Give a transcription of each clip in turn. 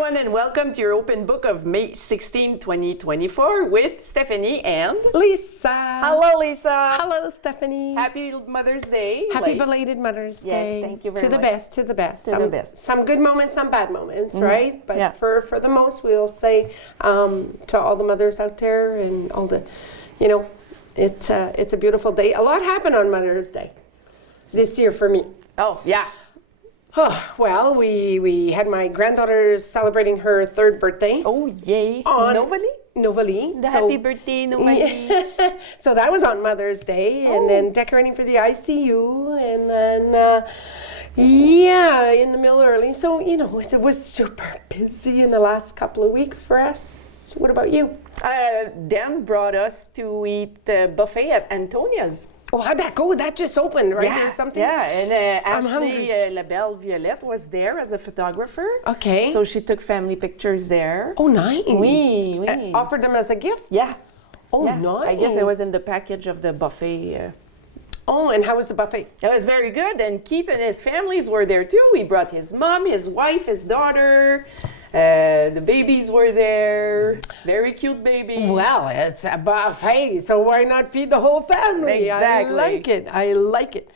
everyone, and welcome to your open book of May 16, 2024 with Stephanie and Lisa. Hello, Lisa. Hello, Stephanie. Happy Mother's Day. Happy belated Mother's Day. Yes, thank you very much. To the best. To the best. Some good moments, some bad moments, right? But Yeah. for the most, we'll say to all the mothers out there and all the, it's a beautiful day. A lot happened on Mother's Day this year for me. Oh, yeah. Oh, well, we had my granddaughter celebrating her 3rd birthday. Oh, yay. On Novali? Happy birthday, Novali. So that was on Mother's Day, and then decorating for the ICU, and then, in the middle early. So, it was super busy in the last couple of weeks for us. What about you? Dan brought us to eat buffet at Antonia's. Oh, how'd that go? That just opened, right? Or something? Yeah, and I'm actually, La Belle Violette was there as a photographer. Okay. So she took family pictures there. Oh, nice. Oui, oui. Offered them as a gift? Yeah. Oh, yeah. nice. I guess it was in the package of the buffet. Oh, and how was the buffet? It was very good, and Keith and his families were there too. He brought his mom, his wife, his daughter. The babies were there. Very cute babies. Well, it's a buffet, so why not feed the whole family? Exactly. I like it.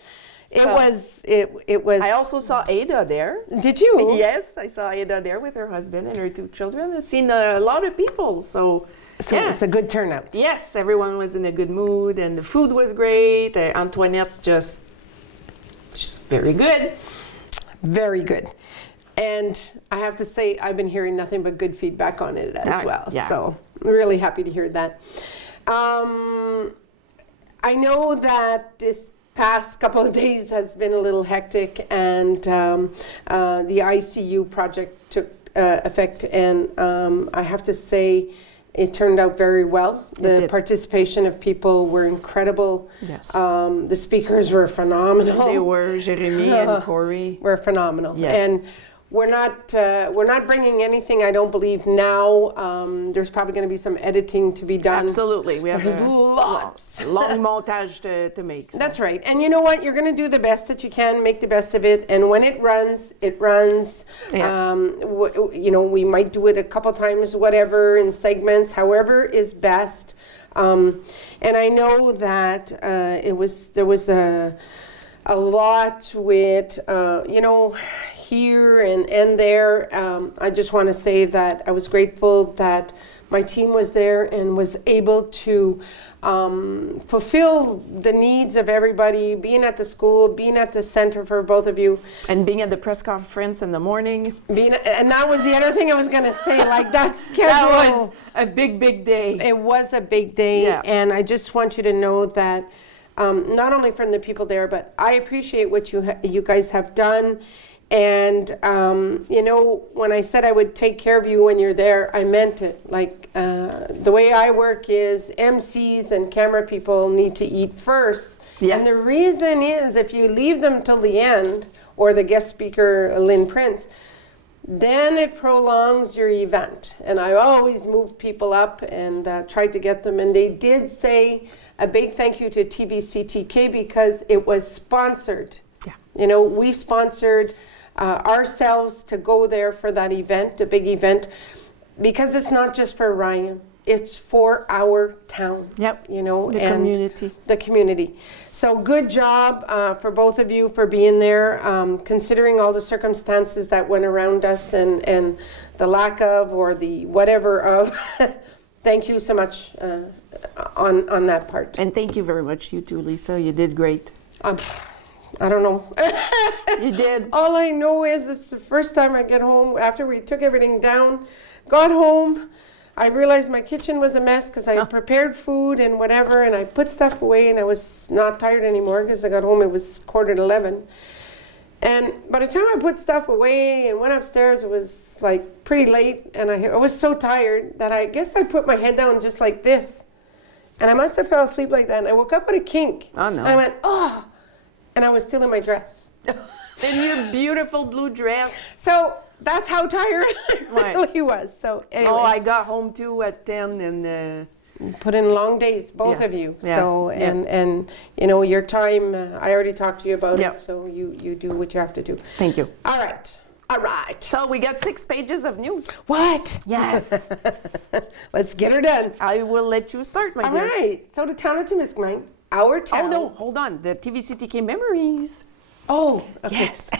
It was. I also saw Ada there. Did you? Yes, I saw Ada there with her husband and her 2 children. I've seen a lot of people, so it was a good turnout. Yes, everyone was in a good mood, and the food was great. Antoinette just very good. Very good. And I have to say, I've been hearing nothing but good feedback on it as well. Yeah. So I'm really happy to hear that. I know that this past couple of days has been a little hectic, and the ICU project took effect, and I have to say, it turned out very well. The participation of people were incredible. Yes. The speakers were phenomenal. They were, Jeremy and Corey. Were phenomenal. Yes. And we're not bringing anything, I don't believe, now. There's probably going to be some editing to be done. Absolutely. We have lots. Long montage to make. So. That's right. And you know what? You're going to do the best that you can, make the best of it. And when it runs, it runs. Yeah. We might do it a couple times, whatever, in segments, however is best. And I know that there was a lot with, here and there. I just want to say that I was grateful that my team was there and was able to fulfill the needs of everybody, being at the school, being at the center for both of you. And being at the press conference in the morning. And that was the other thing I was going to say, like that schedule. That was a big day. It was a big day. Yeah. And I just want you to know that not only from the people there, but I appreciate what you guys have done. And, when I said I would take care of you when you're there, I meant it. Like, the way I work is MCs and camera people need to eat first. Yeah. And the reason is if you leave them till the end, or the guest speaker, Lynn Prince, then it prolongs your event. And I always move people up and tried to get them. And they did say a big thank you to tvcTK because it was sponsored. Yeah. We sponsored ourselves to go there for that event, a big event, because it's not just for Ryan, it's for our town. Yep. And community. The community. So good job for both of you for being there, considering all the circumstances that went around us and the lack of or the whatever of. Thank you so much on that part. And thank you very much, you too, Lisa. You did great. I don't know. You did. All I know is it's the first time I get home after we took everything down. Got home, I realized my kitchen was a mess because I had prepared food and whatever, and I put stuff away, and I was not tired anymore because I got home, it was 11:15. And by the time I put stuff away and went upstairs, it was like pretty late, and I was so tired that I guess I put my head down just like this. And I must have fell asleep like that, and I woke up with a kink. Oh, no. And I went, oh. And I was still in my dress. In your beautiful blue dress. So that's how tired I really was. So anyway. Oh, I got home too at 10 and... Put in long days, both of you. Yeah. So, and your time, I already talked to you about it. So you do what you have to do. Thank you. All right. All right. So we got 6 pages of news. What? Yes. Let's get her done. I will let you start, my All dear. right. So the town of Temiscaming, our town. Oh, no, hold on. The tvcTK memories. Oh, okay. Yes.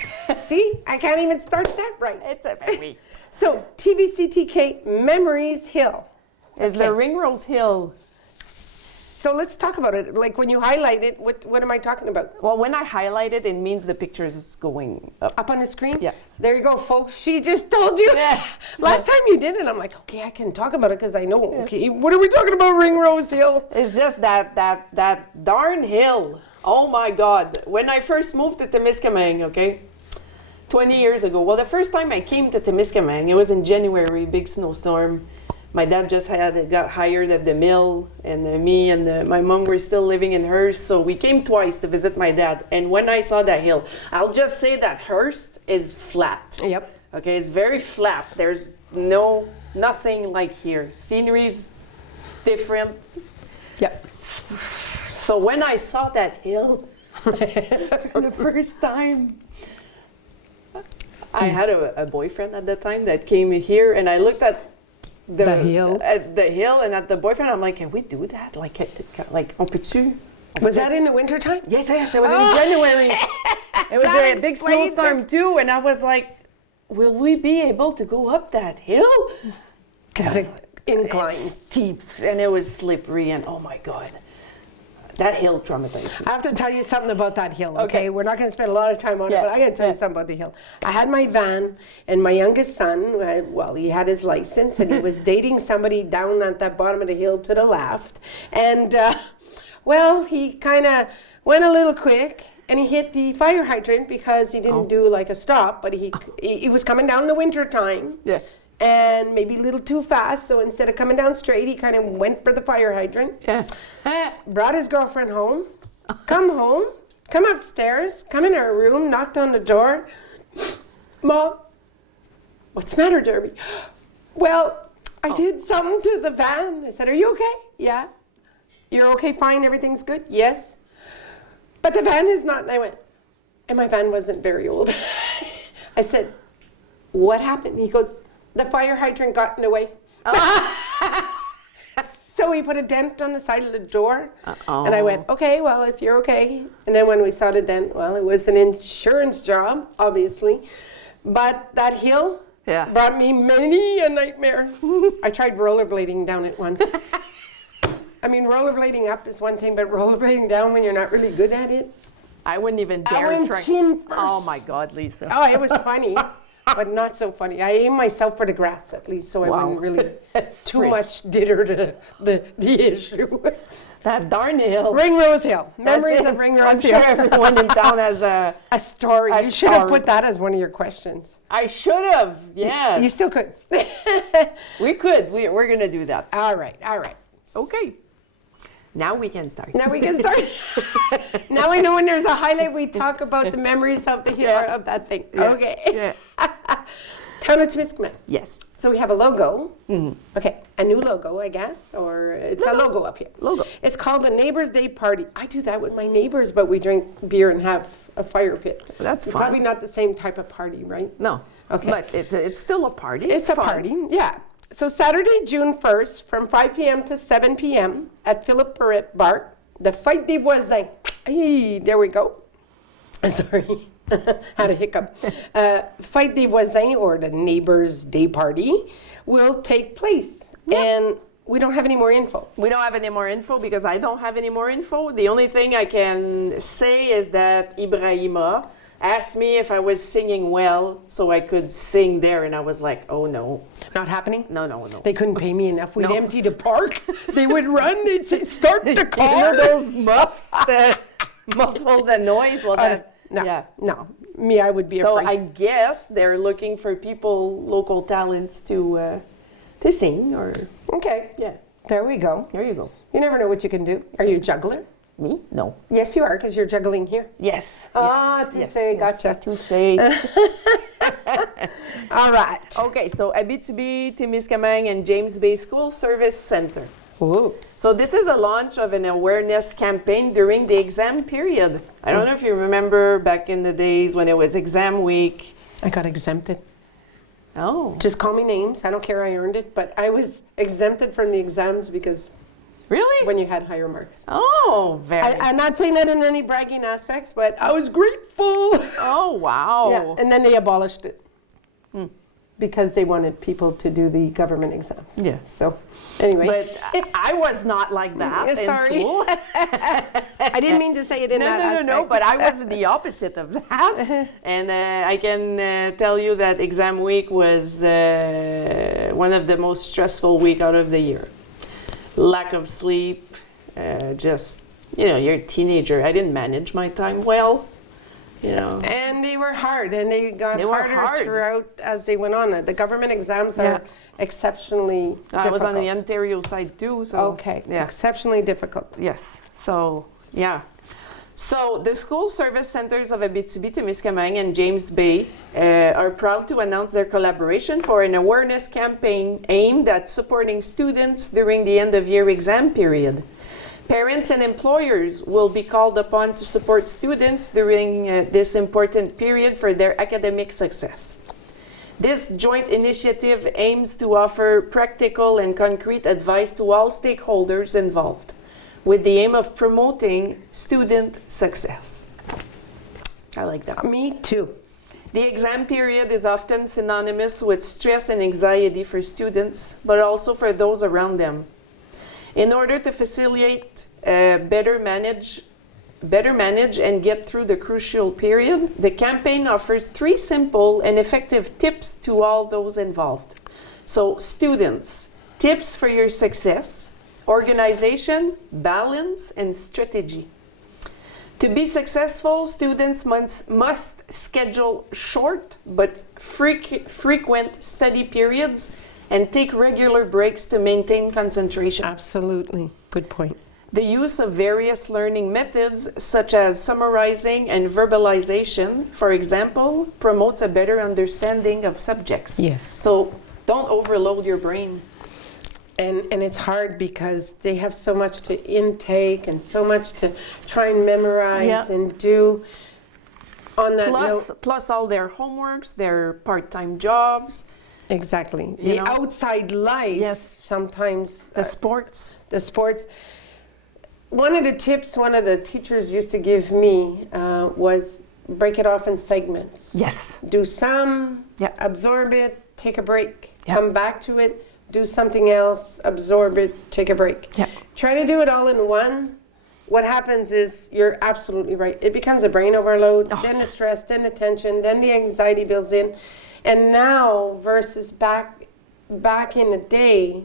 See, I can't even start that right. It's a memory. So tvcTK Memories Hill. It's the Ringrose Hill. So let's talk about it. Like when you highlight it, what am I talking about? Well, when I highlight it, it means the picture is going up. Up on the screen? Yes. There you go, folks. She just told you. Yeah. Last time you did it, I'm like, okay, I can talk about it because I know. Okay, what are we talking about, Ringrose Hill? It's just that darn hill. Oh my God. When I first moved to Temiscaming, okay, 20 years ago. Well, the first time I came to Temiscaming, it was in January, big snowstorm. My dad just got hired at the mill, and me and my mom were still living in Hearst, so we came twice to visit my dad. And when I saw that hill, I'll just say that Hearst is flat. Yep. Okay, it's very flat. There's nothing like here. Scenery's different. Yep. So when I saw that hill the first time, I had a boyfriend at the time that came here, and I looked at The hill? At the hill and at the boyfriend, I'm like, can we do that? Like on peut-tu? Was that in the wintertime? Yes, it was in January. It was That a big explains snowstorm it. too, and I was like, will we be able to go up that hill? Because it It's inclines. steep, and it was slippery, and oh my God. That hill traumatized me. I have to tell you something about that hill, okay? Okay. We're not going to spend a lot of time on it, Yeah, but I got to tell you yeah. something about the hill. I had my van, and my youngest son, well, he had his license, and he was dating somebody down at that bottom of the hill to the left. And, well, he kind of went a little quick, and he hit the fire hydrant because he didn't do like a stop, but he was coming down in the winter time. Yeah. And maybe a little too fast, so instead of coming down straight, he kind of went for the fire hydrant. Yeah. Brought his girlfriend home, come upstairs, come in our room, knocked on the door. Mom, what's the matter, Derby? Well, I did something to the van. I said, are you okay? Yeah. You're okay, fine, everything's good? Yes. But the van is not, and I went, and my van wasn't very old. I said, what happened? He goes, the fire hydrant got in the way. So he put a dent on the side of the door. Uh-oh. And I went, okay, well, if you're okay. And then when we saw the dent, well, it was an insurance job, obviously. But that hill Yeah. brought me many a nightmare. I tried rollerblading down it once. I mean, rollerblading up is one thing, but rollerblading down when you're not really good at it. I wouldn't even I dare went try. chin first. Oh my God, Lisa. Oh, it was funny, but not so funny. I aimed myself for the grass at least, so I Wow. wouldn't really too Frick. much ditter to the issue. That darn hill. Ringrose Hill. Memories That's it. of Ringrose I'm Hill. sure everyone in town has a. A story. A You should have story. put that as one of your questions. I should have. Yeah. You still could. We could. We're gonna do that. All right, all right. Okay. Now we can start. Now we can start. Now we know when there's a highlight, we talk about the memories of the hill Yeah. of that thing. Yeah. Okay. Yeah. Town of Temiscaming. Yes. So we have a logo. Okay, a new logo, I guess, or it's a logo up here. Logo. It's called the Neighbors' Day Party. I do that with my neighbors, but we drink beer and have a fire pit. That's fun. Probably not the same type of party, right? No. Okay. But it's still a party. It's a fun. party, yeah. So Saturday, June 1st, from 5 p.m. to 7 p.m. at Philip Perret Bar, the Fête des Voisins. Hey, there we go. Sorry, had a hiccup. Fête des Voisins, or the Neighbors' Day Party, will take place. And we don't have any more info. We don't have any more info because I don't have any more info. The only thing I can say is that Ibrahima asked me if I was singing well so I could sing there, and I was like, oh no. Not happening? No. They couldn't pay me enough. We'd No. empty the park. They would run. They'd say, start the You car. know those muffs that muffle the noise? Well, that, No, yeah. no. Me, I would be So afraid. I guess they're looking for people, local talents to sing, or Okay, yeah. there we go. There you go. You never know what you can do. Are you a juggler? Me? No. Yes, you are, because you're juggling here. Yes. Ah, tu sais, gotcha. To say. All right. Okay, so Abitibi-Témiscaming and James Bay School Service Center. Ooh. So this is a launch of an awareness campaign during the exam period. I don't know if you remember back in the days when it was exam week. I got exempted. Oh, Just call me names. I don't care. I earned it, but I was exempted from the exams because really? when you had higher marks. Oh, very. I'm not saying that in any bragging aspects, but I was grateful. Oh, wow. Yeah, and then they abolished it because they wanted people to do the government exams. Yeah. So, anyway. But I was not like that in Sorry. school. I didn't mean to say it in that aspect. No, but I was the opposite of that. And I can tell you that exam week was one of the most stressful week out of the year. Lack of sleep, just, you're a teenager. I didn't manage my time well, And they were hard, and they got They were harder hard. throughout as they went on. The government exams are exceptionally difficult. I was on the Ontario side too, so. Okay, Yeah. exceptionally difficult. Yes. So, yeah. So, the school service centers of Abitibi-Témiscaming and James Bay are proud to announce their collaboration for an awareness campaign aimed at supporting students during the end-of-year exam period. Parents and employers will be called upon to support students during this important period for their academic success. This joint initiative aims to offer practical and concrete advice to all stakeholders involved, with the aim of promoting student success. I like that. Me too. The exam period is often synonymous with stress and anxiety for students, but also for those around them. In order to facilitate better manage and get through the crucial period, the campaign offers 3 simple and effective tips to all those involved. So, students, tips for your success, organization, balance, and strategy. To be successful, students must schedule short but frequent study periods and take regular breaks to maintain concentration. Absolutely. Good point. The use of various learning methods, such as summarizing and verbalization, for example, promotes a better understanding of subjects. Yes. So don't overload your brain. And it's hard because they have so much to intake and so much to try and memorize and do. On that note, Plus all their homeworks, their part-time jobs. Exactly. The outside life, sometimes. The sports. The sports. One of the tips one of the teachers used to give me was break it off in segments. Yes. Do some, Yeah. absorb it, take a break, Yeah. come back to it, do something else, absorb it, take a break. Yeah. Try to do it all in one. What happens is, you're absolutely right, it becomes a brain overload, then the stress, then the tension, then the anxiety builds in. And now, versus back in the day,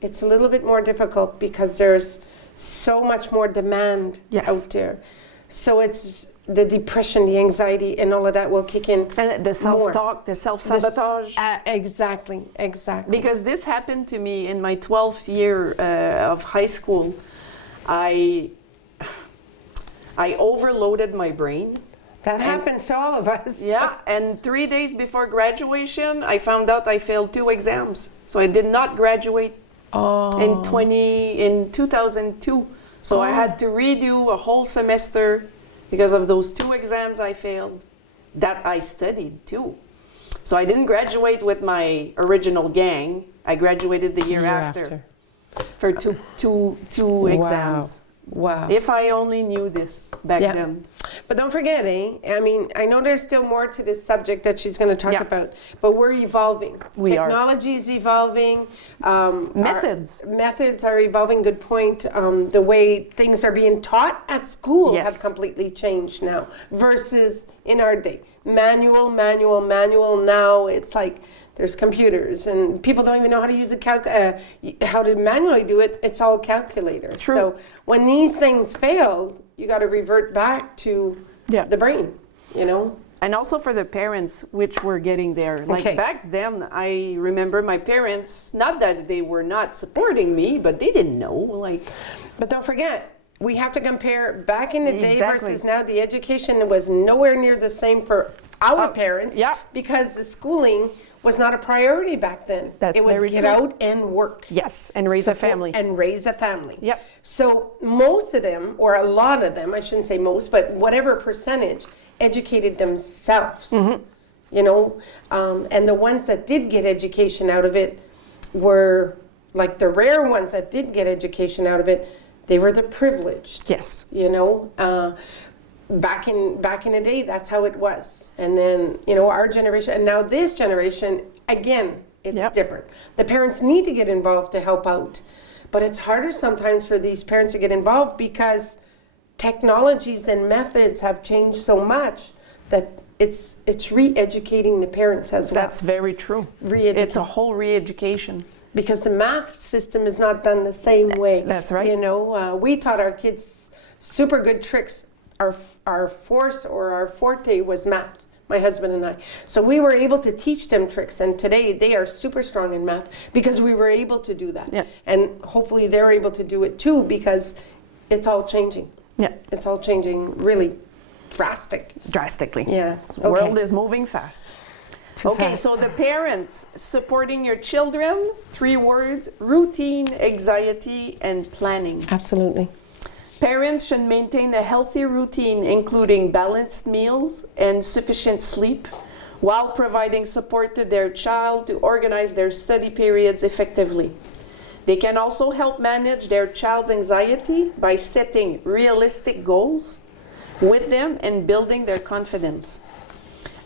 it's a little bit more difficult because there's so much more demand out there. So it's the depression, the anxiety, and all of that will kick in. And the self-talk, the self-sabotage. Exactly. Because this happened to me in my 12th year of high school. I overloaded my brain. That happens to all of us. Yeah, and 3 days before graduation, I found out I failed 2 exams. So I did not graduate in 2002. So I had to redo a whole semester because of those 2 exams I failed that I studied too. So I didn't graduate with my original gang. I graduated the year after for two exams. Wow. If I only knew this back then. But don't forget, I mean, I know there's still more to this subject that she's going to talk about, but we're evolving. Technology is evolving. Methods are evolving, good point. The way things are being taught at school have completely changed now versus in our day. Manual. Now it's like there's computers and people don't even know how to use how to manually do it. It's all calculators. True. So when these things failed, you got to revert back to the brain, And also for the parents, which were getting there. Like back then, I remember my parents, not that they were not supporting me, but they didn't know. But don't forget, we have to compare back in the day versus now. The education was nowhere near the same for our parents because the schooling was not a priority back then. It was get out and work. Yes, and raise a family. Yep. So most of them, or a lot of them, I shouldn't say most, but whatever percentage, educated themselves. you know, and the ones that did get education out of it were like the rare ones that did get education out of it. They were the privileged. Yes. You know, back in the day, that's how it was. And then, you know, our generation, and now this generation, again, it's different. The parents need to get involved to help out, but it's harder sometimes for these parents to get involved because technologies and methods have changed so much that it's re-educating the parents as well. That's very true. It's a whole re-education. Because the math system is not done the same way. That's right. You know, we taught our kids super good tricks. Our force or our forte was math, my husband and I. So we were able to teach them tricks, and today they are super strong in math because we were able to do that. Yeah. And hopefully they're able to do it too because it's all changing. Yeah. It's all changing really drastically. Yeah. The world is moving fast. Okay, fast. so the parents supporting your children, 3 words: routine, anxiety, and planning. Absolutely. Parents should maintain a healthy routine, including balanced meals and sufficient sleep, while providing support to their child to organize their study periods effectively. They can also help manage their child's anxiety by setting realistic goals with them and building their confidence.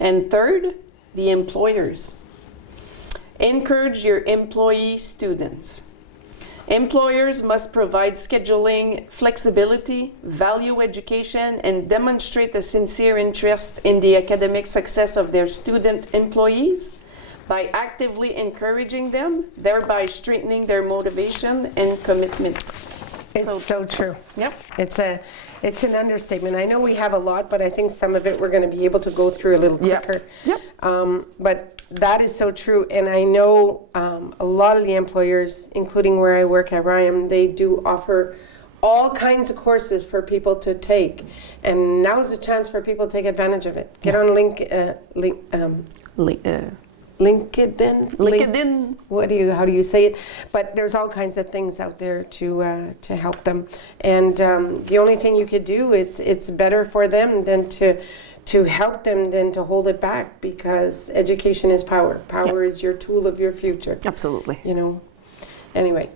And third, the employers. Encourage your employee students. Employers must provide scheduling flexibility, value education, and demonstrate a sincere interest in the academic success of their student employees by actively encouraging them, thereby strengthening their motivation and commitment. It's so true. Yep. It's an understatement. I know we have a lot, but I think some of it we're going to be able to go through a little quicker. Yep. But that is so true. And I know a lot of the employers, including where I work at Ryan, they do offer all kinds of courses for people to take. And now's the chance for people to take advantage of it. Get on LinkedIn. How do you say it? But there's all kinds of things out there to help them. And the only thing you could do, it's better for them than to help them than to hold it back, because education is power. Power is your tool of your future. Absolutely. You know. Anyway,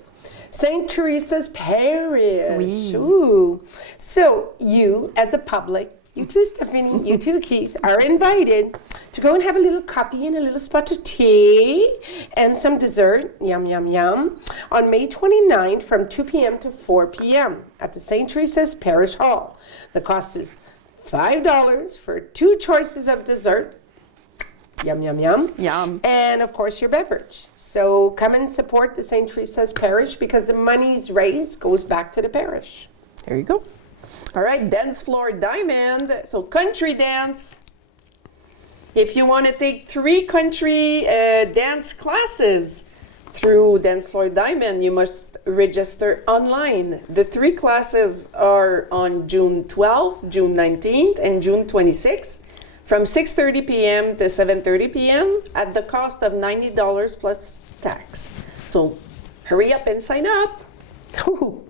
St-Theresa's parish. Oui. Ooh. So you, as a public, you too, Stephanie, you too, Keith, are invited to go and have a little coffee and a little spot of tea and some dessert, yum, yum, yum, on May 29th from 2 p.m. to 4 p.m. at the St-Theresa's Parish Hall. The cost is $5 for 2 choices of dessert, yum, yum, yum, Yum. and of course your beverage. So come and support the St-Theresa's Parish, because the money's raised goes back to the parish. There you go. All right, Dancefloor Diamond. So country dance. If you want to take 3 country dance classes through Dancefloor Diamond, you must register online. The 3 classes are on June 12th, June 19th, and June 26th from 6:30 p.m. to 7:30 p.m. at the cost of $90 plus tax. So hurry up and sign up. Ooh.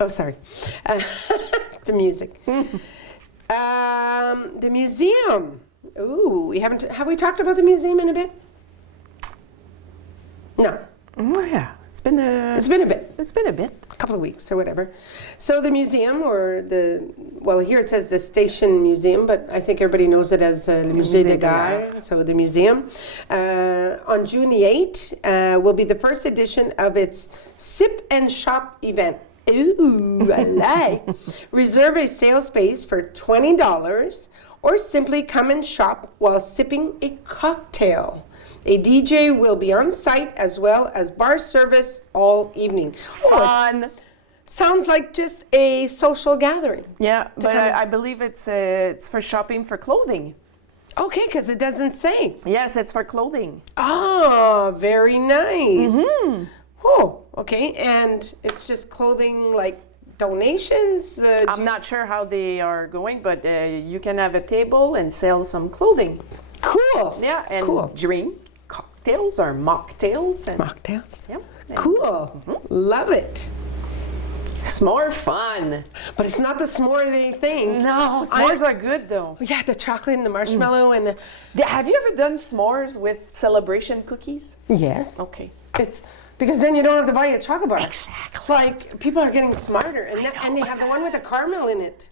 Oh, sorry. The music. The museum. Ooh, have we talked about the museum in a bit? No. Oh yeah, it's been a bit. It's been a bit. A couple of weeks or whatever. So the museum, or here it says the Station Museum, but I think everybody knows it as the Musée de Gare, so the museum. On June the 8th will be the first edition of its Sip and Shop event. Ooh, I like. Reserve a sale space for $20 or simply come and shop while sipping a cocktail. A DJ will be on site as well as bar service all evening. Fun. Sounds like just a social gathering. Yeah, but I believe it's for shopping for clothing. Okay, because it doesn't say. Yes, it's for clothing. Oh, very nice. Mm-hmm. Oh, okay. And it's just clothing, like donations? I'm not sure how they are going, but you can have a table and sell some clothing. Cool. Yeah, and drink cocktails or mocktails. Mocktails? Yep. Cool. Mm-hmm. Love it. S'more fun. But it's not the s'more they think. No, s'mores are good though. Yeah, the chocolate and the marshmallow and the... Have you ever done s'mores with celebration cookies? Yes. Okay. It's because then you don't have to buy a chocolate bar. Exactly. Like, people are getting smarter, and they have the one with the caramel in it.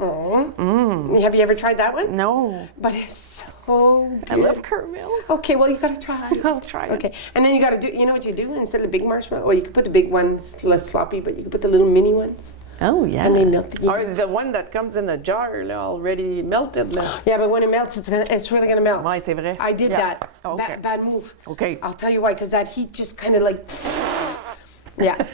Have you ever tried that one? No. But it's so good. I love caramel. Okay, well, you gotta try it. I'll try it. Okay, and then you gotta do, you know what you do? Instead of the big marshmallow, well, you could put the big ones, less sloppy, but you could put the little mini ones. Oh, yeah. And they melt again. Or the one that comes in a jar already melted. Yeah, but when it melts, it's really gonna melt. Ouais, c'est vrai. I did Yeah. that. Oh, okay. Bad move. Okay. I'll tell you why, because that heat just kind of like, yeah.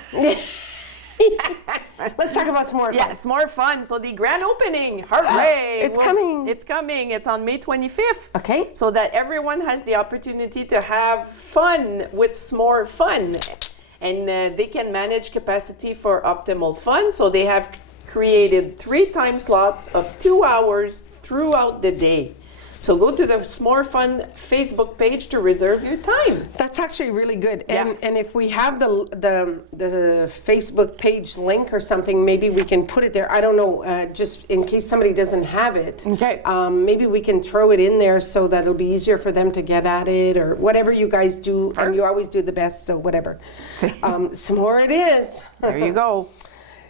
Let's talk about s'more fun. Yeah, s'more fun. So the grand opening, hooray! It's coming. It's coming. It's on May 25th. Okay. So that everyone has the opportunity to have fun with s'more fun. And they can manage capacity for optimal fun. So they have created 3 time slots of 2 hours throughout the day. So go to the S'more Fun Facebook page to reserve your time. That's actually really good. Yeah. And if we have the Facebook page link or something, maybe we can put it there. I don't know, just in case somebody doesn't have it. Okay. Maybe we can throw it in there so that it'll be easier for them to get at it, or whatever you guys do. And you always do the best, so whatever. Some more it is. There you go.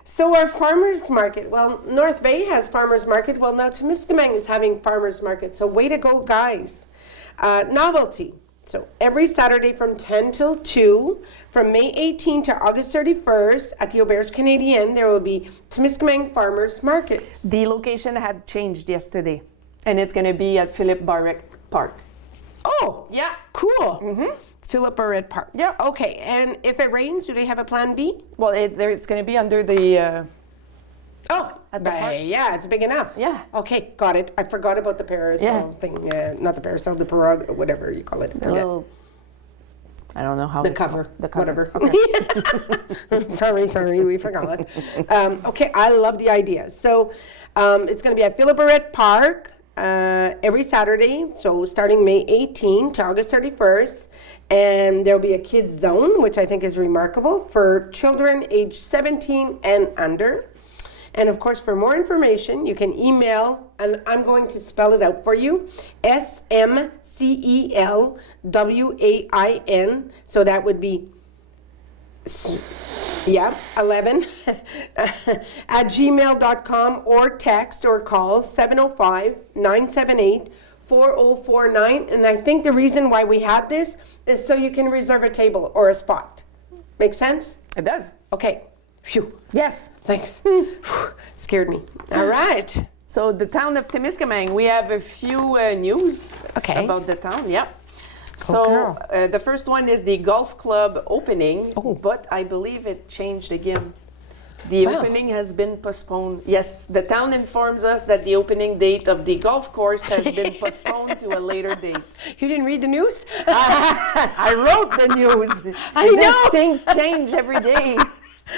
So our farmers market, well, North Bay has farmers market. Well, now Temiscaming is having farmers market. So way to go, guys. Novelty. So every Saturday from 10 till 2, from May 18 to August 31st at the Auberge Canadienne, there will be Temiscaming farmers markets. The location had changed yesterday, and it's going to be at Philippe Barrett Park. Oh, Yeah. cool. Mm-hmm. Philip Barrett Park. Yeah. Okay, and if it rains, do they have a plan B? Well, it's going to be under the... Oh, At the park? yeah, it's big enough. Yeah. Okay, got it. I forgot about the parasol thing. Not the parasol, the parag, whatever you call it. the little... I don't know how The it's cover, called. The cover. whatever. Sorry, we forgot. Okay, I love the idea. So it's going to be at Philip Barrett Park every Saturday, so starting May 18 to August 31st. And there'll be a kids zone, which I think is remarkable, for children aged 17 and under. And of course, for more information, you can email, and I'm going to spell it out for you, SMCELWAIN. So that would be, 11 at gmail.com, or text or call 705-978-4049. And I think the reason why we have this is so you can reserve a table or a spot. Make sense? It does. Okay. Phew. Yes. Thanks. Scared me. All right. So the town of Temiscaming, we have a few news Okay. about the town. Yeah. Go So girl. the first one is the golf club opening, Oh. but I believe it changed again. The Wow. opening has been postponed. Yes, the town informs us that the opening date of the golf course has been postponed to a later date. You didn't read the news? I wrote the news. I It's just know. things change every day.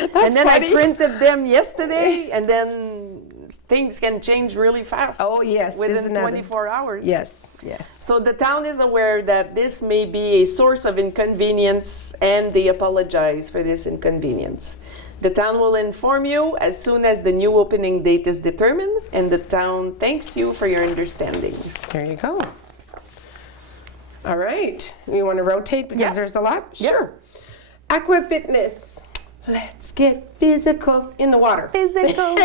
That's And then funny. I printed them yesterday, and then things can change really fast. Oh, yes. Within isn't that a- 24 hours. Yes, yes. So the town is aware that this may be a source of inconvenience, and they apologize for this inconvenience. The town will inform you as soon as the new opening date is determined, and the town thanks you for your understanding. There you go. All right. You want to rotate because Yeah. there's a lot? Yeah. Sure. Aqua fitness. Let's get physical in the water. Physical.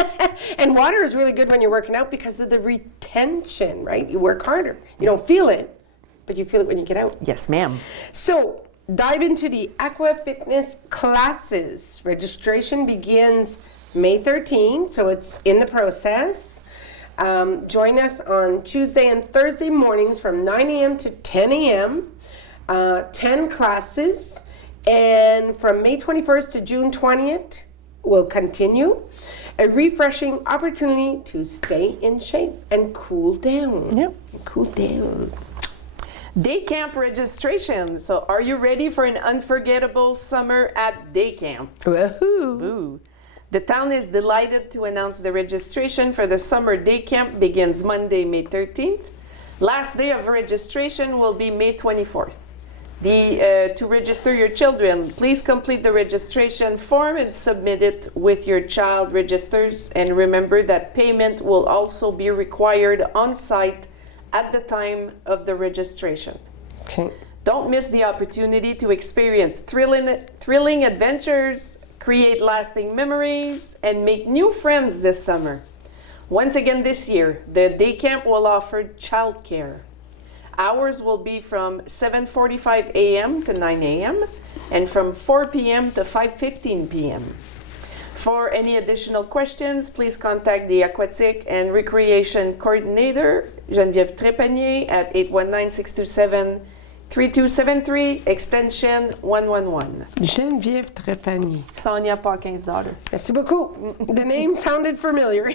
And water is really good when you're working out because of the retention, right? You work harder. You don't feel it, but you feel it when you get out. Yes, ma'am. So, dive into the Aqua Fitness classes. Registration begins May 13, so it's in the process. Join us on Tuesday and Thursday mornings from 9 a.m. to 10 a.m. 10 classes. And from May 21st to June 20th, will continue. A refreshing opportunity to stay in shape and cool down. Yep. Cool down. Day camp registration. So are you ready for an unforgettable summer at day camp? Woohoo! Ooh. The town is delighted to announce the registration for the summer day camp begins Monday, May 13th. Last day of registration will be May 24th. To register your children, please complete the registration form and submit it with your child registers. And remember that payment will also be required on site at the time of the registration. Okay. Don't miss the opportunity to experience thrilling adventures, create lasting memories, and make new friends this summer. Once again this year, the day camp will offer childcare. Hours will be from 7:45 a.m. to 9 a.m. and from 4 p.m. to 5:15 p.m. For any additional questions, please contact the Aquatic and Recreation Coordinator, Geneviève Trépanier, at 819-627-3273, extension 111. Geneviève Trépanier. Sonia Parkin's daughter. Merci beaucoup. The name sounded familiar.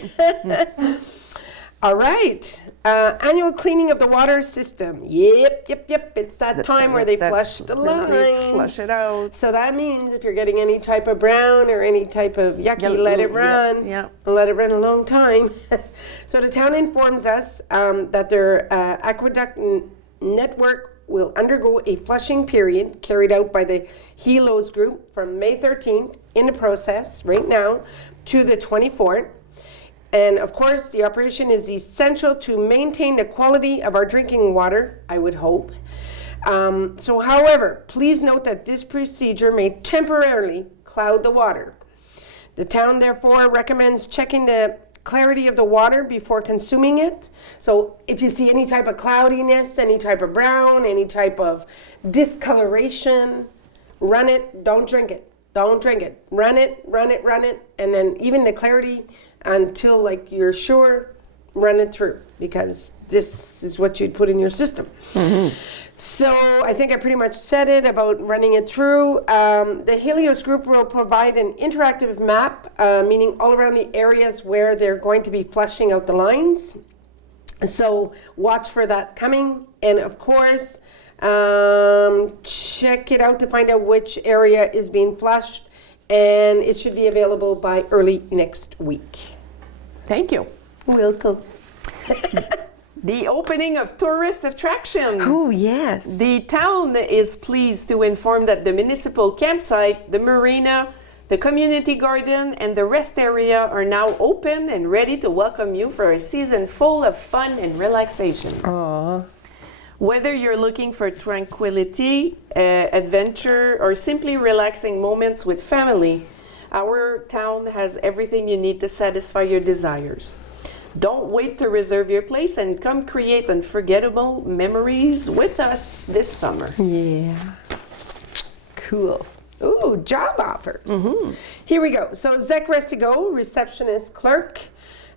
All right. Annual cleaning of the water system. Yep. It's that time where they flush the lines. Flush it out. So that means if you're getting any type of brown or any type of yucky, let it run. Yeah. Let it run a long time. So the town informs us that their aqueduct network will undergo a flushing period carried out by the Helos group from May 13th, in the process right now, to the 24th. And of course, the operation is essential to maintain the quality of our drinking water, I would hope. However, please note that this procedure may temporarily cloud the water. The town therefore recommends checking the clarity of the water before consuming it. So if you see any type of cloudiness, any type of brown, any type of discoloration, run it, don't drink it. Don't drink it. Run it, and then even the clarity until like you're sure, run it through, because this is what you'd put in your system. Mm-hmm. So I think I pretty much said it about running it through. The Helios group will provide an interactive map, meaning all around the areas where they're going to be flushing out the lines. So watch for that coming. And of course, check it out to find out which area is being flushed. And it should be available by early next week. Thank you. Welcome. The opening of tourist attractions. Oh, yes. The town is pleased to inform that the municipal campsite, the marina, the community garden, and the rest area are now open and ready to welcome you for a season full of fun and relaxation. Aww. Whether you're looking for tranquility, adventure, or simply relaxing moments with family, our town has everything you need to satisfy your desires. Don't wait to reserve your place and come create unforgettable memories with us this summer. Yeah. Cool. Ooh, job offers. Mm-hmm. Here we go. So Zec Restigo, receptionist clerk.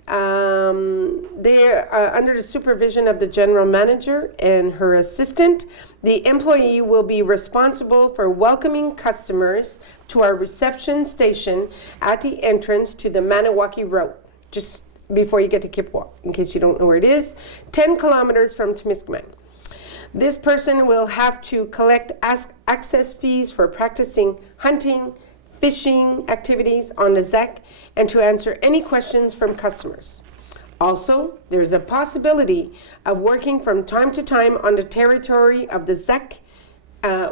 They're under the supervision of the general manager and her assistant. The employee will be responsible for welcoming customers to our reception station at the entrance to the Maniwaki Road, just before you get to Kipwa, in case you don't know where it is, 10 kilometers from Temiscaming. This person will have to collect access fees for practicing hunting, fishing activities on the ZEC, and to answer any questions from customers. Also, there is a possibility of working from time to time on the territory of the ZEC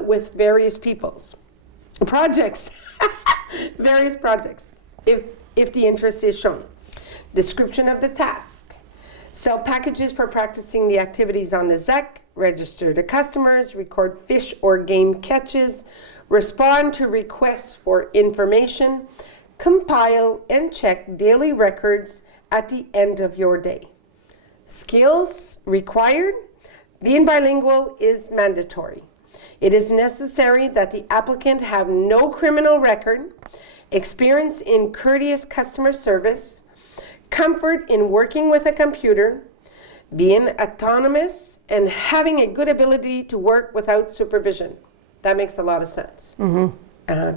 with various projects, various projects, if the interest is shown. Description of the task: sell packages for practicing the activities on the ZEC, register the customers, record fish or game catches, respond to requests for information, compile and check daily records at the end of your day. Skills required: being bilingual is mandatory. It is necessary that the applicant have no criminal record, experience in courteous customer service, comfort in working with a computer, being autonomous, and having a good ability to work without supervision. That makes a lot of sense. Mm-hmm.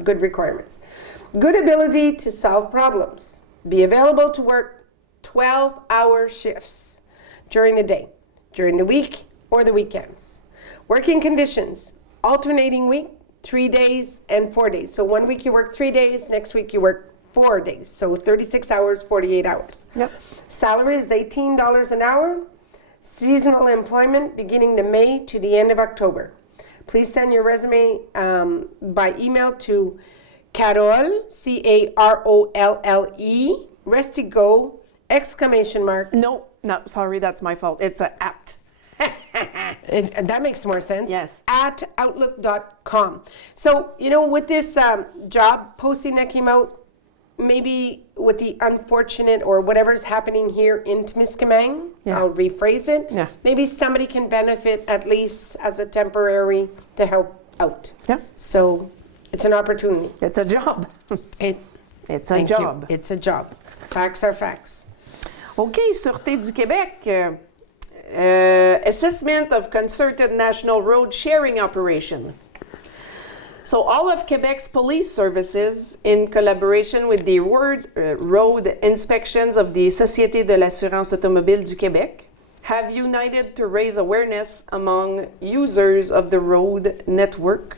Good requirements. Good ability to solve problems. Be available to work 12-hour shifts during the day, during the week, or the weekends. Working conditions: alternating week, 3 days and 4 days. So 1 week you work 3 days, next week you work 4 days. So 36 hours, 48 hours. Yep. Salary is $18 an hour. Seasonal employment beginning the May to the end of October. please send your resume by email to Carole, Carolle, Restigo, ! No, sorry, that's my fault. It's a at. And that makes more sense. Yes. At outlook.com. So, with this job posting that came out, maybe with the unfortunate or whatever's happening here in Temiscaming, I'll rephrase it. Yeah. Maybe somebody can benefit at least as a temporary to help out. Yeah. So it's an opportunity. It's a job. It's a job. It's a job. Facts are facts. OK, Sûreté du Québec. Assessment of concerted national road sharing operation. So all of Quebec's police services, in collaboration with the road inspections of the Société de l'assurance automobile du Québec, have united to raise awareness among users of the road network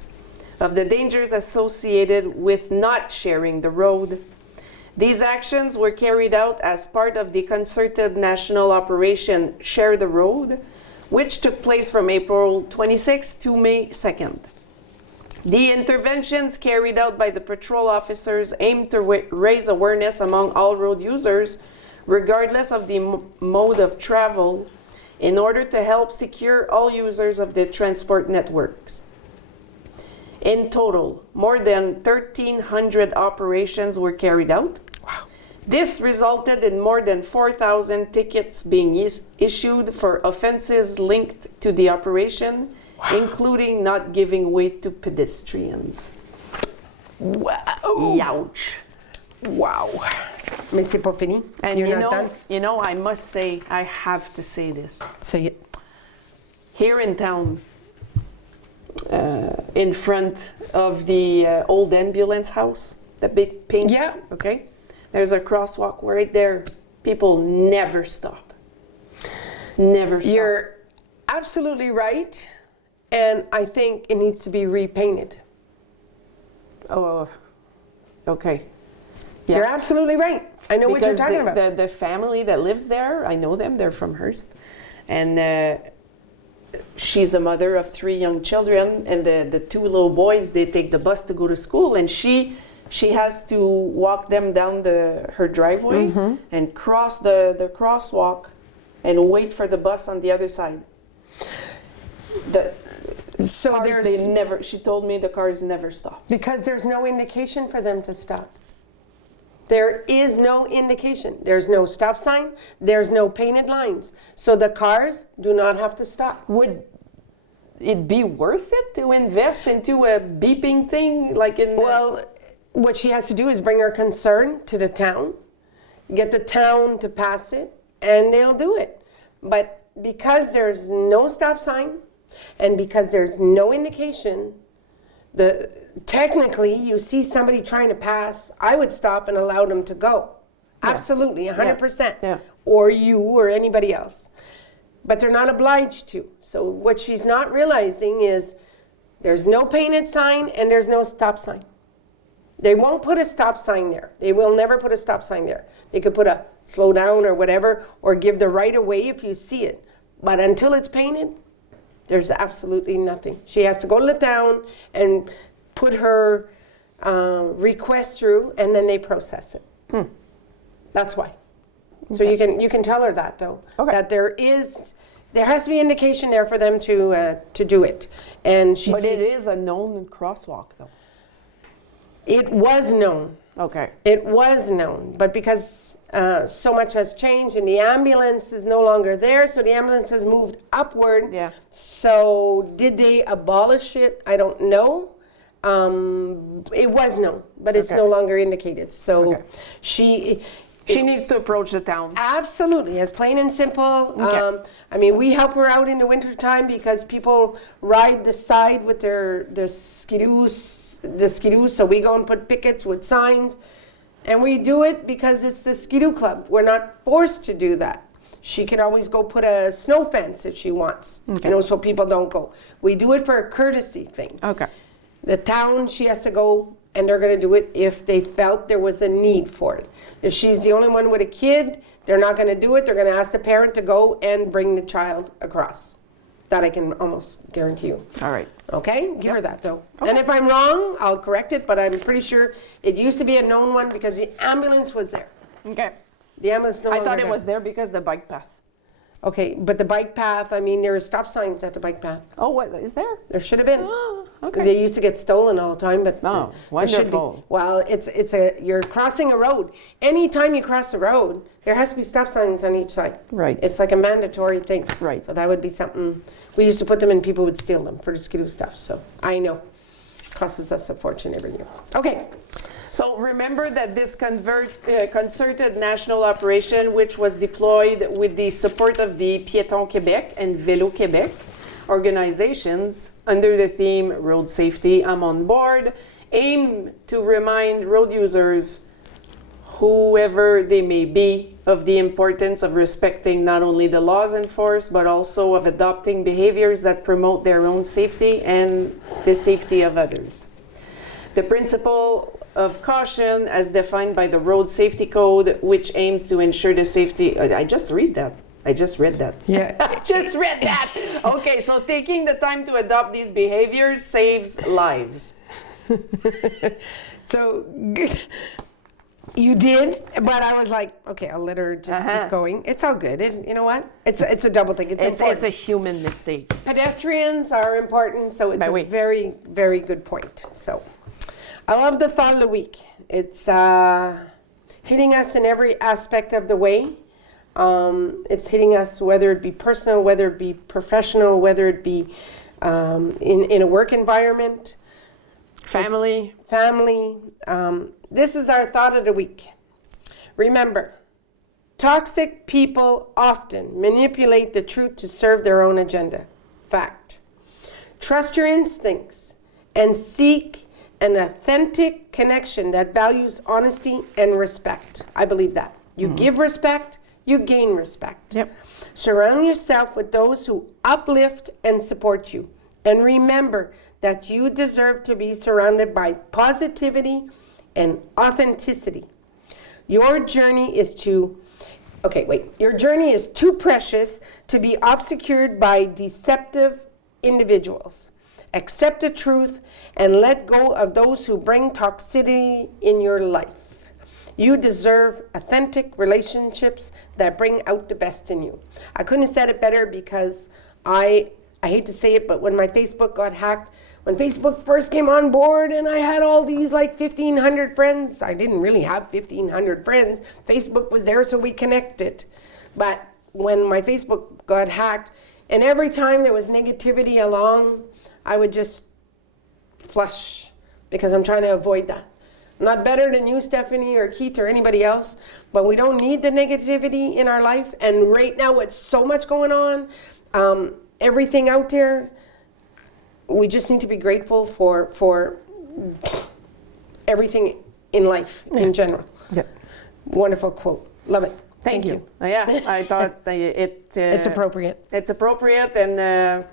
of the dangers associated with not sharing the road. These actions were carried out as part of the concerted national operation Share the Road, which took place from April 26th to May 2nd. The interventions carried out by the patrol officers aim to raise awareness among all road users, regardless of the mode of travel, in order to help secure all users of the transport networks. In total, more than 1,300 operations were carried out. Wow. This resulted in more than 4,000 tickets being issued for offenses linked to the operation, including not giving way to pedestrians. Wow. Youch. Wow. Mais c'est pas fini. And You're not done. I must say, I have to say this. So Here in town, in front of the old ambulance house, the big pink, Yeah. okay? There's a crosswalk right there. People never stop. Never stop. You're absolutely right. And I think it needs to be repainted. Oh, okay. You're absolutely right. I know what you're Because talking about. the family that lives there, I know them, they're from Hearst. And she's a mother of 3 young children, and the 2 little boys, they take the bus to go to school, and she has to walk them down her driveway and cross the crosswalk and wait for the bus on the other side. So She told me the cars never stop. because there's no indication for them to stop. There is no indication. There's no stop sign. There's no painted lines. So the cars do not have to stop. Would it be worth it to invest into a beeping thing like in? Well, what she has to do is bring her concern to the town, get the town to pass it, and they'll do it. But because there's no stop sign and because there's no indication, technically you see somebody trying to pass, I would stop and allow them to go. Absolutely, 100%. Yeah. Or you or anybody else. But they're not obliged to. So what she's not realizing is there's no painted sign and there's no stop sign. They won't put a stop sign there. They will never put a stop sign there. They could put a slow down or whatever, or give the right of way if you see it. But until it's painted, there's absolutely nothing. She has to go to the town and put her request through, and then they process it. That's why. So you can tell her that though, that there has to be indication there for them to do it. And But it is a known crosswalk though. It was known. Okay. It was known, but because so much has changed and the ambulance is no longer there, so the ambulance has moved upward. Yeah. So did they abolish it? I don't know. It was known, but it's no longer indicated. So she needs to approach the town. Absolutely, as plain and simple. I mean, we help her out in the wintertime because people ride the side with their skidoos, so we go and put pickets with signs. And we do it because it's the skidoo club. We're not forced to do that. She can always go put a snow fence if she wants, so people don't go. We do it for a courtesy thing. Okay. The town, she has to go, and they're going to do it if they felt there was a need for it. If she's the only one with a kid, they're not going to do it. They're going to ask the parent to go and bring the child across. That I can almost guarantee you. All right. Okay? Give her that, though. And if I'm wrong, I'll correct it, but I'm pretty sure it used to be a known one because the ambulance was there. Okay. The ambulance no I longer thought it there. was there because the bike path. Okay, but the bike path, I mean, there are stop signs at the bike path. Oh, what is there? There should have been. Oh, okay. They used to get stolen all the time, but Oh, there should be. wonderful. Well, you're crossing a road. Anytime you cross the road, there has to be stop signs on each side. Right. It's like a mandatory thing. Right. So that would be something. We used to put them and people would steal them for the Skidoo stuff. So I know, costs us a fortune every year. Okay. So remember that this concerted national operation, which was deployed with the support of the Piéton Québec and Vélo Québec organizations under the theme Road Safety, I'm on Board, aim to remind road users, whoever they may be, of the importance of respecting not only the laws enforced, but also of adopting behaviors that promote their own safety and the safety of others. The principle of caution as defined by the Road Safety Code, which aims to ensure the safety. I just read that. I just read that. Yeah. I just read that. Okay, so taking the time to adopt these behaviors saves lives. So you did, but I was like, okay, I'll let her just keep going. It's all good. You know what? It's a double thing. It's important. It's a human mistake. Pedestrians are important, so it's But a wait. very, very good point. So I love the thought of the week. It's hitting us in every aspect of the way. It's hitting us whether it be personal, whether it be professional, whether it be in a work environment. Family. This is our thought of the week. Remember, toxic people often manipulate the truth to serve their own agenda. Fact. Trust your instincts and seek an authentic connection that values honesty and respect. I believe that. You give respect, you gain respect. Yep. Surround yourself with those who uplift and support you. And remember that you deserve to be surrounded by positivity and authenticity. Your journey is too precious to be obscured by deceptive individuals. Accept the truth and let go of those who bring toxicity in your life. You deserve authentic relationships that bring out the best in you. I couldn't have said it better because I hate to say it, but when my Facebook got hacked, when Facebook first came on board and I had all these like 1,500 friends, I didn't really have 1,500 friends. Facebook was there so we connected. But when my Facebook got hacked, and every time there was negativity along, I would just flush because I'm trying to avoid that. I'm not better than you, Stephanie, or Keith, or anybody else, but we don't need the negativity in our life. And right now, with so much going on, everything out there, we just need to be grateful for everything in life in general. Yeah. Wonderful quote. Love it. Thank you. Yeah, I thought It's appropriate. It's appropriate and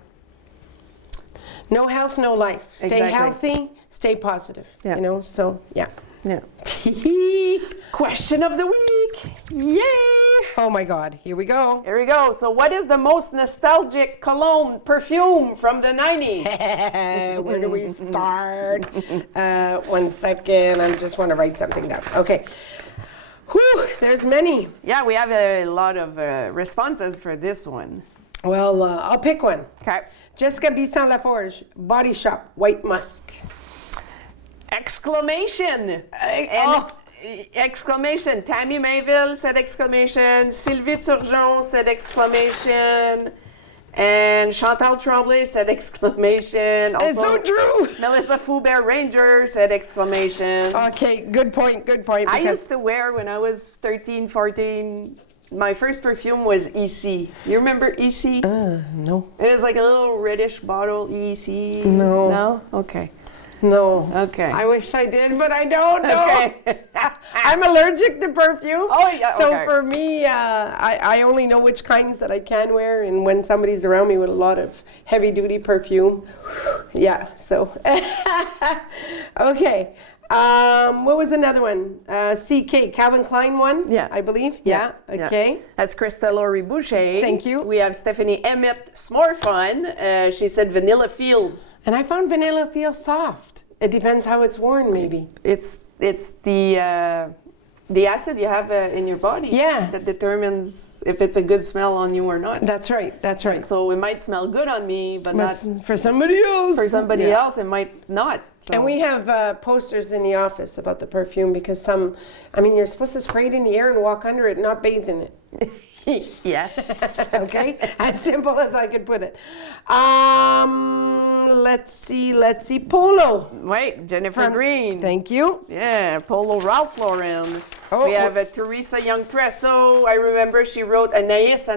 No health, no life. Stay Exactly. healthy, stay positive. Yeah. You know, so yeah. yeah. Question of the week. Yay! Oh my God, here we go. Here we go. So what is the most nostalgic cologne perfume from the 90s? Where do we start? 1 second, I just want to write something down. Okay. Whew, there's many. Yeah, we have a lot of responses for this one. Well, I'll pick one. Okay. Jessica Bisson Laforge, Body Shop, White Musk. Exclamation! Exclamation. Tammy Mayville said exclamation. Sylvie Turgeon said exclamation. And Chantal Tremblay said exclamation. Also, It's so true. Melissa Foubert Ranger said exclamation. Okay, good point, good point. I because- used to wear, when I was 13, 14, my first perfume was EC. You remember EC? No. It was like a little reddish bottle, EC. No. No? Okay. No. Okay. I wish I did, but I don't know. Okay. I'm allergic to perfume. Oh, yeah, So okay. for me, I only know which kinds that I can wear, and when somebody's around me with a lot of heavy-duty perfume, yeah, so. Okay. What was another one? CK, Calvin Klein one, Yeah. I believe. Yeah, okay. That's Krista Laurie Boucher. Thank you. We have Stephanie Emmett, S'more Fun. She said Vanilla Fields. And I found vanilla feels soft. It depends how it's worn, maybe. It's the acid you have in your body that determines if it's a good smell on you or not. That's right, that's right. So it might smell good on me, but not for somebody else. for somebody else. It might not. So. And we have posters in the office about the perfume because you're supposed to spray it in the air and walk under it, not bathe in it. Yeah. Okay, as simple as I could put it. Let's see. Polo. Wait, Jennifer Green. Thank you. Yeah, Polo Ralph Lauren. Oh, we have Teresa Young Presso. I remember she wrote Anaïs.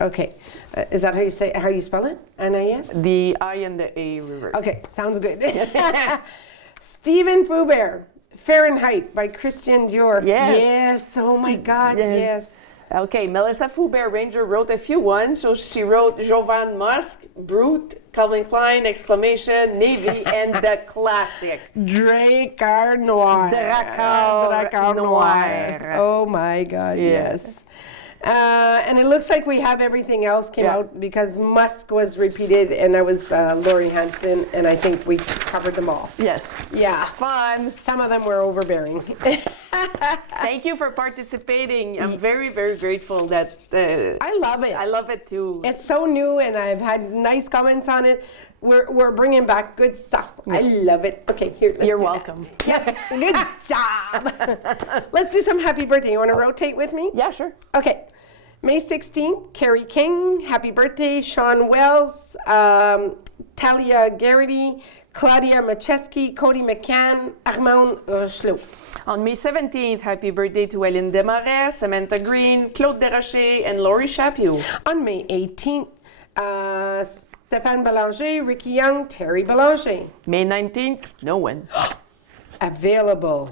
Okay. Is that how you spell it? Anaïs? The I and the A reverse. Okay, sounds good. Stephen Foubert, Fahrenheit by Christian Dior. Yes. Oh my God. Yes. Okay, Melissa Foubert Ranger wrote a few ones. So she wrote Jovan Musk, Brute, Calvin Klein, exclamation, Navy, and the classic. Dracar Noir. Dracar Noir. Oh my God, yes. And it looks like we have everything else came out because Musk was repeated and that was Laurie Hansen, and I think we covered them all. Yes. Yeah. Fun. Some of them were overbearing. Thank you for participating. I'm very, very grateful that... I love it. I love it too. It's so new and I've had nice comments on it. We're bringing back good stuff. I love it. Okay, here. You're welcome. Yeah, good job. Let's do some happy birthday. You want to rotate with me? Yeah, sure. Okay. May 16th, Carrie King, happy birthday. Sean Wells, Talia Garrity, Claudia Macheski, Cody McCann, Armand Rochelot. On May 17th, happy birthday to Hélène Desmarais, Samantha Green, Claude Desrochers, and Laurie Chaput. On May 18th, Stéphane Bélanger, Ricky Young, Terry Bélanger. May 19th, no one. Available.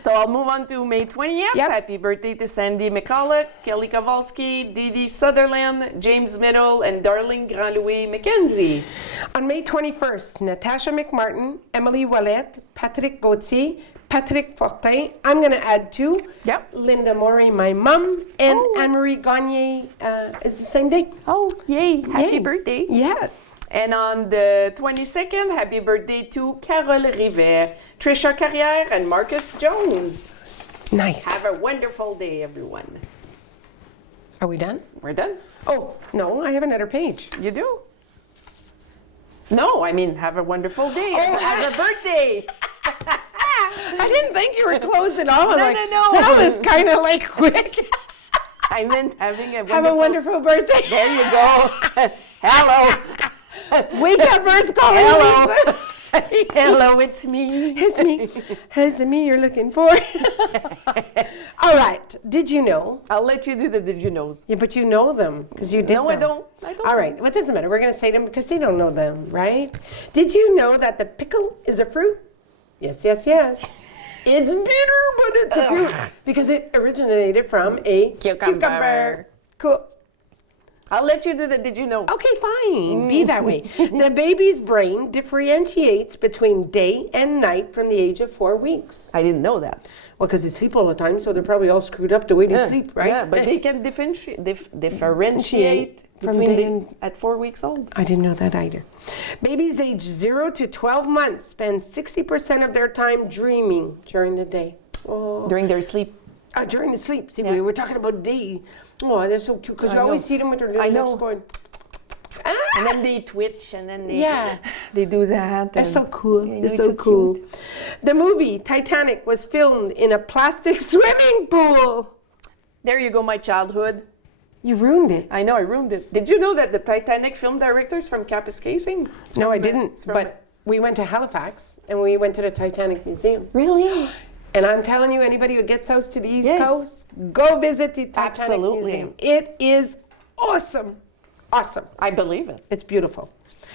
So I'll move on to May 20th. Yep. Happy birthday to Sandy McCulloch, Kelly Kowalski, Dee Dee Sutherland, James Middle, and Darling Grand-Louis McKenzie. On May 21st, Natasha McMartin, Emily Ouellette, Patrick Gauthier, Patrick Fortin. I'm going to add two. Yep. Linda Morey, my mom, and Anne-Marie Gagné is the same day. Oh, yay. Happy Yay. birthday. Yes. And on the 22nd, happy birthday to Carole Rivet, Trisha Carrière, and Marcus Jones. Nice. Have a wonderful day, everyone. Are we done? We're done. Oh, no, I have another page. You do? No, I mean, have a wonderful day as a birthday. I didn't think you were closing off. No. That was kind of like quick. I meant having a wonderful... Have a wonderful birthday. There you go. Hello. Wake up, Earth calling. Hello. Hello, it's me. It's me. It's me you're looking for. All right. Did you know? I'll let you do the did you knows. Yeah, but you know them because you did No, them. I don't. All right. What doesn't matter. We're going to say them because they don't know them, right? Did you know that the pickle is a fruit? Yes. It's bitter, but it's a fruit because it originated from a cucumber. Cool. I'll let you do the did you know. Okay, fine. Be that way. The baby's brain differentiates between day and night from the age of 4 weeks. I didn't know that. Well, because they sleep all the time, so they're probably all screwed up the way they sleep, right? Yeah, but they can differentiate from between at 4 weeks old. I didn't know that either. Babies aged 0 to 12 months spend 60% of their time dreaming during the day. Oh. During their sleep. During the sleep. See, we were talking about day. Oh, they're so cute because you always see them with their little lips going. And then they twitch and then they do that. That's so cool. It's so cool. The movie Titanic was filmed in a plastic swimming pool. There you go, my childhood. You ruined it. I know, I ruined it. Did you know that the Titanic film director's from Kapuskasing? No, I didn't. But we went to Halifax and we went to the Titanic Museum. Really? And I'm telling you, anybody who gets out to the East Coast, go visit the Titanic Museum. It is awesome. Awesome. I believe it. It's beautiful.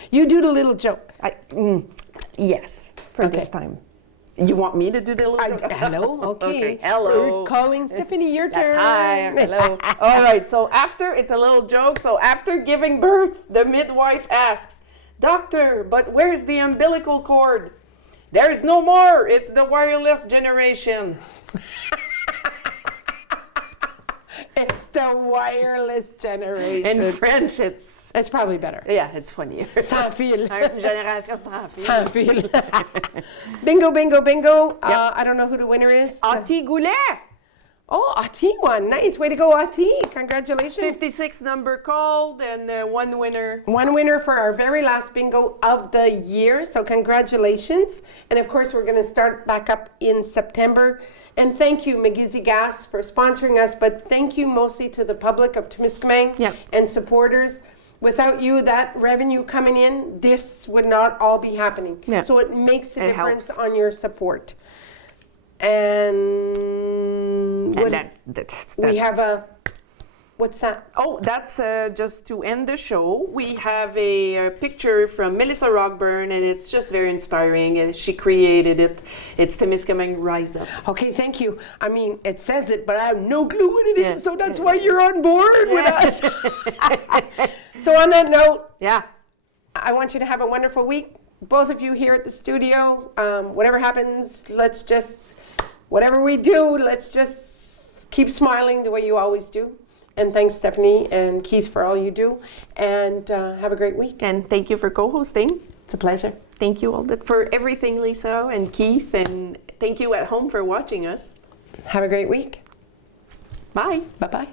You do the little joke. Yes, for this time. You want me to do the little joke? Hello? Okay. Hello. We're calling Stephanie, your turn. Hi, hello. All right, so it's a little joke. So after giving birth, the midwife asks, Doctor, but where's the umbilical cord? There's no more. It's the wireless generation. It's the wireless generation. In French, It's probably better. yeah, it's funnier. Sans fil. Une génération sans fil. Sans fil. Bingo, bingo, bingo. I don't know who the winner is. Auntie Goulet. Oh, Ati won. Nice. Way to go, Ati. Congratulations. 56 number called and one winner. One winner for our very last bingo of the year. So congratulations. And of course, we're going to start back up in September. And thank you, McGizzy Gas, for sponsoring us. But thank you mostly to the public of Temiscaming and supporters. Without you, that revenue coming in, this would not all be happening. Yeah. So it makes a difference helps. on your support. And we have a, what's that? Oh, that's just to end the show. We have a picture from Melissa Rockburn, and it's just very inspiring. She created it. It's Temiscaming Rise Up. Okay, thank you. I mean, it says it, but I have no clue what it is, so that's why you're on board with us. So on that note, I want you to have a wonderful week. Both of you here at the studio, whatever happens, whatever we do, let's just keep smiling the way you always do. And thanks, Stephanie and Keith, for all you do. And have a great week. And thank you for co-hosting. It's a pleasure. Thank you all for everything, Lisa and Keith. And thank you at home for watching us. Have a great week. Bye. Bye-bye.